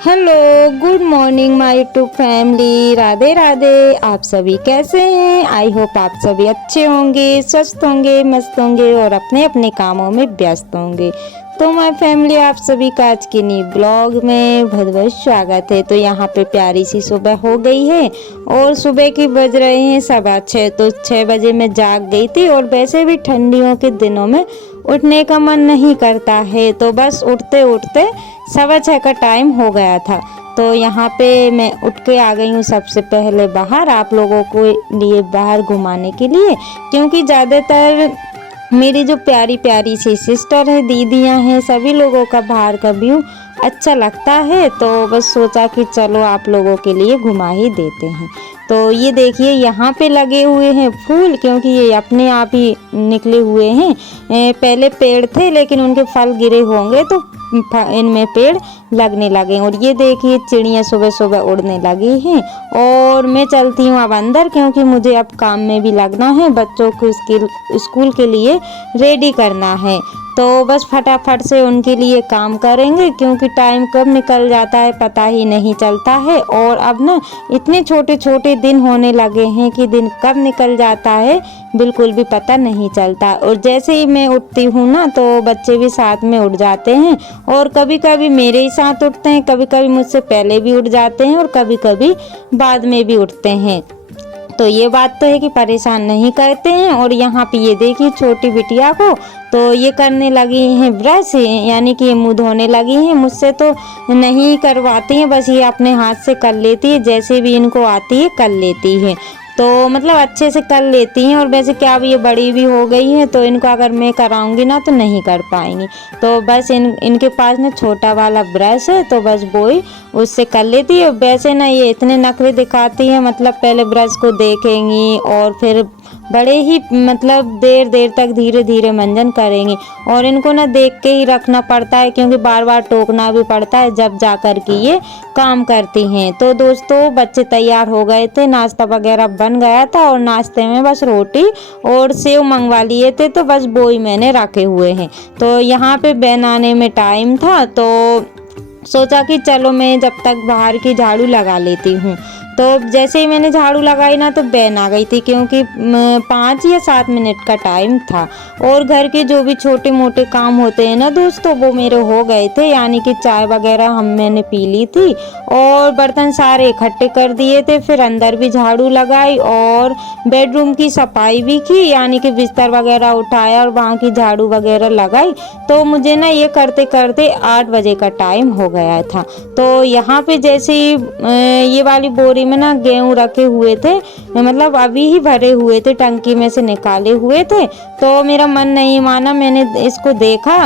Hello, good morning my YouTube family. Radhe Radhe. आप सभी कैसे हैं? आई होप आप सभी अच्छे होंगे, स्वस्थ होंगे, मस्त होंगे और अपने अपने कामों में व्यस्त होंगे। तो माय फैमिली, आप सभी का आज के न्यू ब्लॉग में बहुत बहुत स्वागत है। तो यहाँ पे प्यारी सी सुबह हो गई है और सुबह की बज रहे हैं 6:15। तो 6 बजे मैं जाग गई थी और वैसे भी ठंडियों के दिनों में उठने का मन नहीं करता है, तो बस उठते उठते 6:15 का टाइम हो गया था। तो यहाँ पे मैं उठ के आ गई हूँ सबसे पहले बाहर, आप लोगों को लिए बाहर घुमाने के लिए, क्योंकि ज़्यादातर मेरी जो प्यारी प्यारी सी सिस्टर है, दीदियाँ हैं, सभी लोगों का बाहर का व्यू अच्छा लगता है। तो बस सोचा कि चलो आप लोगों के लिए घुमा ही देते हैं। तो ये देखिए यहाँ पे लगे हुए हैं फूल, क्योंकि ये अपने आप ही निकले हुए हैं। पहले पेड़ थे लेकिन उनके फल गिरे होंगे तो इनमें पेड़ लगने लगे। और ये देखिए चिड़ियाँ सुबह सुबह उड़ने लगी हैं। और मैं चलती हूँ अब अंदर, क्योंकि मुझे अब काम में भी लगना है, बच्चों को स्कूल के लिए रेडी करना है। तो बस फटाफट से उनके लिए काम करेंगे, क्योंकि टाइम कब निकल जाता है पता ही नहीं चलता है। और अब ना इतने छोटे छोटे दिन होने लगे हैं कि दिन कब निकल जाता है बिल्कुल भी पता नहीं चलता। और जैसे ही मैं उठती हूँ ना तो बच्चे भी साथ में उठ जाते हैं, और कभी कभी मेरे ही साथ उठते हैं, कभी कभी मुझसे पहले भी उठ जाते हैं और कभी कभी बाद में भी उठते हैं। तो ये बात तो है कि परेशान नहीं करते हैं। और यहाँ पे ये देखिए छोटी बिटिया को, तो ये करने लगी हैं ब्रश, यानी कि ये मुँह धोने लगी हैं। मुझसे तो नहीं करवाती हैं, बस ये अपने हाथ से कर लेती है, जैसे भी इनको आती है कर लेती है। तो मतलब अच्छे से कर लेती हैं। और वैसे क्या अब ये बड़ी भी हो गई हैं, तो इनको अगर मैं कराऊंगी ना तो नहीं कर पाएंगी। तो बस इनके पास ना छोटा वाला ब्रश है, तो बस वो ही उससे कर लेती है। वैसे ना ये इतने नखरे दिखाती है, मतलब पहले ब्रश को देखेंगी और फिर बड़े ही मतलब देर देर तक धीरे धीरे मंजन करेंगी। और इनको ना देख के ही रखना पड़ता है, क्योंकि बार बार टोकना भी पड़ता है जब जा कर के ये काम करती हैं। तो दोस्तों बच्चे तैयार हो गए थे, नाश्ता वगैरह बन गया था, और नाश्ते में बस रोटी और सेव मंगवा लिए थे, तो बस वो ही मैंने रखे हुए हैं। तो यहाँ पे बहन आने में टाइम था, तो सोचा कि चलो मैं जब तक बाहर की झाड़ू लगा लेती हूँ। तो जैसे ही मैंने झाड़ू लगाई ना तो बहन आ गई थी, क्योंकि 5 या 7 मिनट का टाइम था। और घर के जो भी छोटे मोटे काम होते हैं ना दोस्तों, वो मेरे हो गए थे, यानी कि चाय वगैरह मैंने पी ली थी और बर्तन सारे इकट्ठे कर दिए थे। फिर अंदर भी झाड़ू लगाई और बेडरूम की सफाई भी की, यानी कि बिस्तर वगैरह उठाया और वहाँ की झाड़ू वगैरह लगाई। तो मुझे ना ये करते करते 8 बजे का टाइम हो गया था। तो यहाँ पे जैसे ही ये वाली बोरी में ना गेहूँ रखे हुए थे, मतलब अभी ही भरे हुए थे, टंकी में से निकाले हुए थे। तो मेरा मन नहीं माना, मैंने इसको देखा,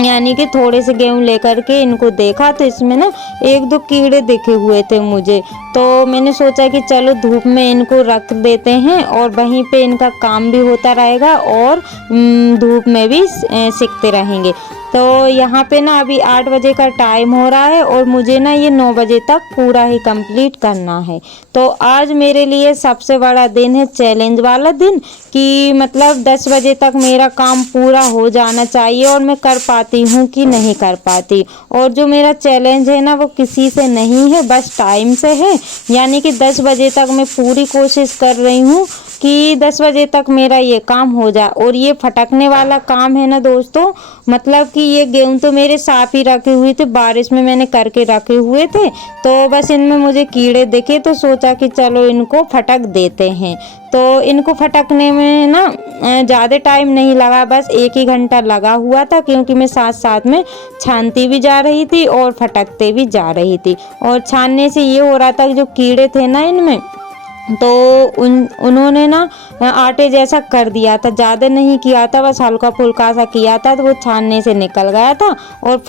यानी कि थोड़े से गेहूँ लेकर के इनको देखा, तो इसमें ना 1-2 कीड़े दिखे हुए थे मुझे। तो मैंने सोचा कि चलो धूप में इनको रख देते हैं और वहीं पे इनका काम भी होता रहेगा और धूप में भी सीखते रहेंगे। तो यहाँ पे ना अभी 8 बजे का टाइम हो रहा है और मुझे ना ये 9 बजे तक पूरा ही कंप्लीट करना है। तो आज मेरे लिए सबसे बड़ा दिन है, चैलेंज वाला दिन, कि मतलब 10 बजे तक मेरा काम पूरा हो जाना चाहिए। और मैं कर पाती हूँ कि नहीं कर पाती। और जो मेरा चैलेंज है ना वो किसी से नहीं है, बस टाइम से है। यानी कि 10 बजे तक मैं पूरी कोशिश कर रही हूँ कि 10 बजे तक मेरा ये काम हो जाए। और ये फटकने वाला काम है ना दोस्तों, मतलब कि ये गेहूँ तो मेरे साफ ही रखे हुए थे, बारिश में मैंने करके रखे हुए थे। तो बस इनमें मुझे कीड़े दिखे, तो सोचा कि चलो इनको फटक देते हैं। तो इनको फटकने में ना ज़्यादा टाइम नहीं लगा, बस 1 ही घंटा लगा हुआ था, क्योंकि मैं साथ साथ में छानती भी जा रही थी और फटकते भी जा रही थी। और छानने से ये हो रहा था कि जो कीड़े थे ना इनमें, तो उन्होंने ना आटे जैसा कर दिया था, ज़्यादा नहीं किया था, बस हल्का फुल्का सा किया था, तो वो छानने से निकल गया था और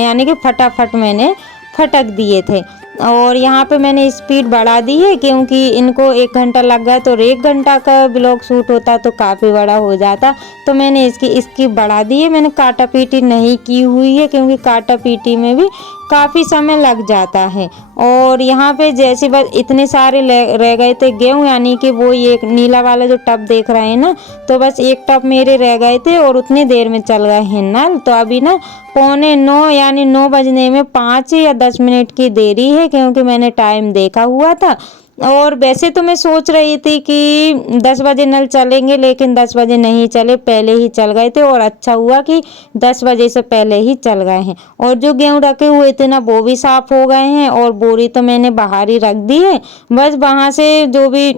यानी कि फटाफट मैंने फटक दिए थे। और यहाँ पे मैंने स्पीड बढ़ा दी है क्योंकि इनको 1 घंटा लग गया, तो 1 घंटा का ब्लॉग शूट होता तो काफ़ी बड़ा हो जाता, तो मैंने इसकी बढ़ा दी है। मैंने काटा पीटी नहीं की हुई है क्योंकि काटा पीटी में भी काफ़ी समय लग जाता है। और यहाँ पे जैसे बस इतने सारे रह गए थे गेहूँ, यानी कि वो ये नीला वाला जो टब देख रहे हैं ना, तो बस एक टब मेरे रह गए थे और उतनी देर में चल गए हैं नल। तो अभी ना 8:45 यानी 9 बजने में 5 या 10 मिनट की देरी है क्योंकि मैंने टाइम देखा हुआ था। और वैसे तो मैं सोच रही थी कि 10 बजे नल चलेंगे, लेकिन 10 बजे नहीं चले, पहले ही चल गए थे। और अच्छा हुआ कि 10 बजे से पहले ही चल गए हैं। और जो गेहूँ रखे हुए थे ना वो भी साफ़ हो गए हैं और बोरी तो मैंने बाहर ही रख दी है। बस वहाँ से जो भी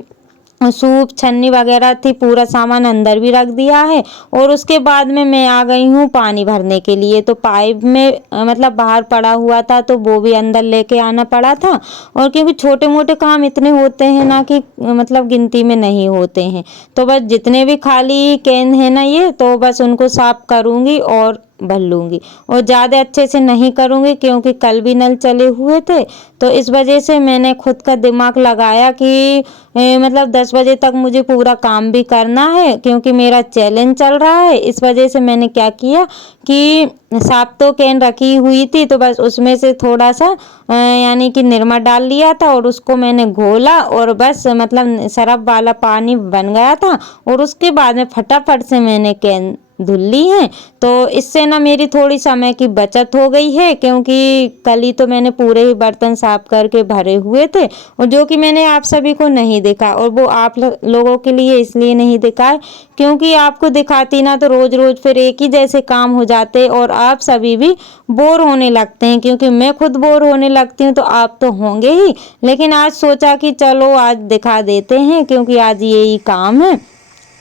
सूप छन्नी वगैरह थी पूरा सामान अंदर भी रख दिया है। और उसके बाद में मैं आ गई हूँ पानी भरने के लिए। तो पाइप में मतलब बाहर पड़ा हुआ था तो वो भी अंदर लेके आना पड़ा था। और क्योंकि छोटे मोटे काम इतने होते हैं ना कि मतलब गिनती में नहीं होते हैं, तो बस जितने भी खाली कैन है ना ये, तो बस उनको साफ करूँगी और भर लूँगी। और ज़्यादा अच्छे से नहीं करूँगी क्योंकि कल भी नल चले हुए थे, तो इस वजह से मैंने खुद का दिमाग लगाया कि मतलब 10 बजे तक मुझे पूरा काम भी करना है क्योंकि मेरा चैलेंज चल रहा है। इस वजह से मैंने क्या किया कि साफ तो कैन रखी हुई थी, तो बस उसमें से थोड़ा सा यानी कि निरमा डाल लिया था और उसको मैंने घोला और बस मतलब सरफ वाला पानी बन गया था। और उसके बाद में फटाफट से मैंने कैन धुल ली है। तो इससे ना मेरी थोड़ी समय की बचत हो गई है क्योंकि कल ही तो मैंने पूरे ही बर्तन साफ करके भरे हुए थे, और जो कि मैंने आप सभी को नहीं दिखा। और वो आप लोगों के लिए इसलिए नहीं दिखाए क्योंकि आपको दिखाती ना तो रोज रोज फिर एक ही जैसे काम हो जाते और आप सभी भी बोर होने लगते हैं। क्योंकि मैं खुद बोर होने लगती हूँ तो आप तो होंगे ही, लेकिन आज सोचा कि चलो आज दिखा देते हैं क्योंकि आज यही काम है।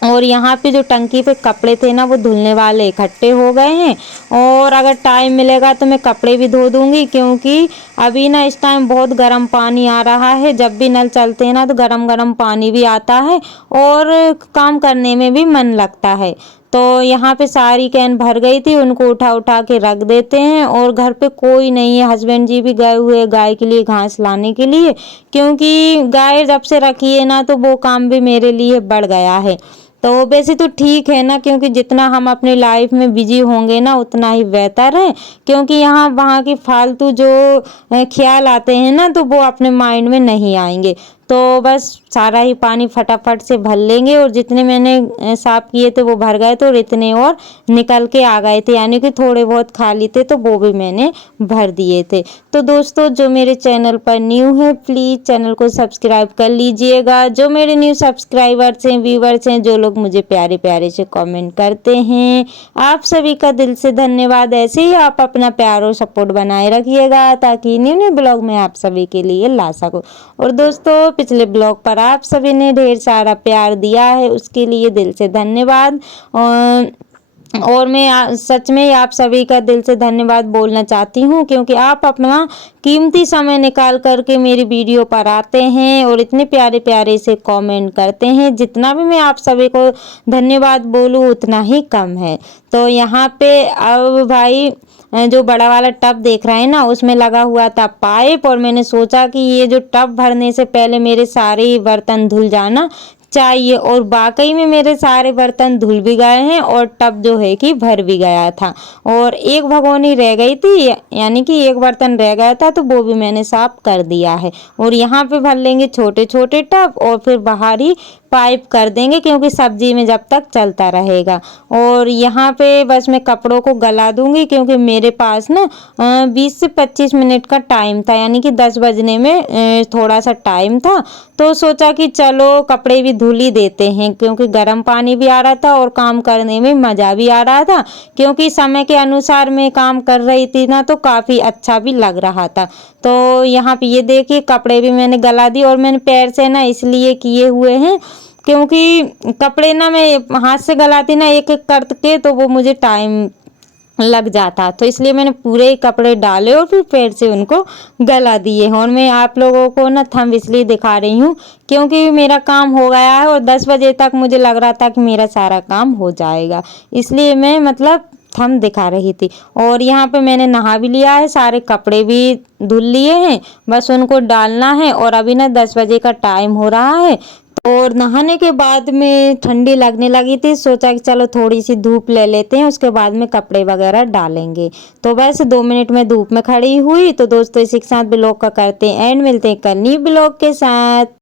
और यहाँ पे जो टंकी पे कपड़े थे ना वो धुलने वाले इकट्ठे हो गए हैं। और अगर टाइम मिलेगा तो मैं कपड़े भी धो दूँगी क्योंकि अभी ना इस टाइम बहुत गर्म पानी आ रहा है। जब भी नल चलते हैं ना तो गरम गरम पानी भी आता है और काम करने में भी मन लगता है। तो यहाँ पे सारी कैन भर गई थी, उनको उठा उठा के रख देते हैं। और घर पे कोई नहीं है, हस्बैंड जी भी गए हुए गाय के लिए घास लाने के लिए, क्योंकि गाय जब से रखी है ना तो वो काम भी मेरे लिए बढ़ गया है। तो वैसे तो ठीक है ना, क्योंकि जितना हम अपनी लाइफ में बिजी होंगे ना उतना ही बेहतर है। क्योंकि यहाँ वहाँ की फालतू जो ख्याल आते हैं ना तो वो अपने माइंड में नहीं आएंगे। तो बस सारा ही पानी फटाफट से भर लेंगे। और जितने मैंने साफ किए थे वो भर गए थे और इतने और निकल के आ गए थे, यानी कि थोड़े बहुत खाली थे तो वो भी मैंने भर दिए थे। तो दोस्तों जो मेरे चैनल पर न्यू है प्लीज़ चैनल को सब्सक्राइब कर लीजिएगा। जो मेरे न्यू सब्सक्राइबर्स हैं, व्यूवर्स हैं, जो लोग मुझे प्यारे प्यारे से कमेंट करते हैं, आप सभी का दिल से धन्यवाद। ऐसे ही आप अपना प्यार और सपोर्ट बनाए रखिएगा ताकि न्यू न्यू ब्लॉग मैं आप सभी के लिए ला सकूँ। और दोस्तों पिछले ब्लॉग पर आप सभी ने ढेर सारा प्यार दिया है, उसके लिए दिल से धन्यवाद। और मैं सच में आप सभी का दिल से धन्यवाद बोलना चाहती हूँ क्योंकि आप अपना कीमती समय निकाल करके मेरी वीडियो पर आते हैं और इतने प्यारे प्यारे से कमेंट करते हैं। जितना भी मैं आप सभी को धन्यवाद बोलूँ उतना ही कम है। तो यहाँ पे अब भाई जो बड़ा वाला टब देख रहे हैं ना उसमें लगा हुआ था पाइप, और मैंने सोचा कि ये जो टब भरने से पहले मेरे सारे बर्तन धुल जाना चाहिए। और वाकई में मेरे सारे बर्तन धुल भी गए हैं और टब जो है कि भर भी गया था। और एक भगोनी रह गई थी, यानी कि एक बर्तन रह गया था, तो वो भी मैंने साफ कर दिया है। और यहाँ पे भर लेंगे छोटे छोटे टब और फिर बाहर ही पाइप कर देंगे क्योंकि सब्जी में जब तक चलता रहेगा। और यहाँ पे बस मैं कपड़ों को गला दूंगी क्योंकि मेरे पास ना 20 से 25 मिनट का टाइम था, यानी कि 10 बजने में थोड़ा सा टाइम था। तो सोचा कि चलो कपड़े भी धुल ही देते हैं क्योंकि गर्म पानी भी आ रहा था और काम करने में मज़ा भी आ रहा था। क्योंकि समय के अनुसार मैं काम कर रही थी ना तो काफ़ी अच्छा भी लग रहा था। तो यहाँ पे ये देखिए कपड़े भी मैंने गला दिए और मैंने पैर से ना इसलिए किए हुए हैं क्योंकि कपड़े ना मैं हाथ से गलाती ना एक एक करके तो वो मुझे टाइम लग जाता, तो इसलिए मैंने पूरे ही कपड़े डाले और फिर पैर से उनको गला दिए। और मैं आप लोगों को ना थंब इसलिए दिखा रही हूँ क्योंकि मेरा काम हो गया है और 10 बजे तक मुझे लग रहा था कि मेरा सारा काम हो जाएगा, इसलिए मैं मतलब थंब दिखा रही थी। और यहाँ पे मैंने नहा भी लिया है, सारे कपड़े भी धुल लिए हैं, बस उनको डालना है। और अभी ना 10 बजे का टाइम हो रहा है, और नहाने के बाद में ठंडी लगने लगी थी, सोचा कि चलो थोड़ी सी धूप ले लेते हैं, उसके बाद में कपड़े वगैरह डालेंगे। तो बस 2 मिनट में धूप में खड़ी हुई। तो दोस्तों इसी के साथ ब्लॉग का करते हैं एंड, मिलते हैं कल न्यू ब्लॉग के साथ।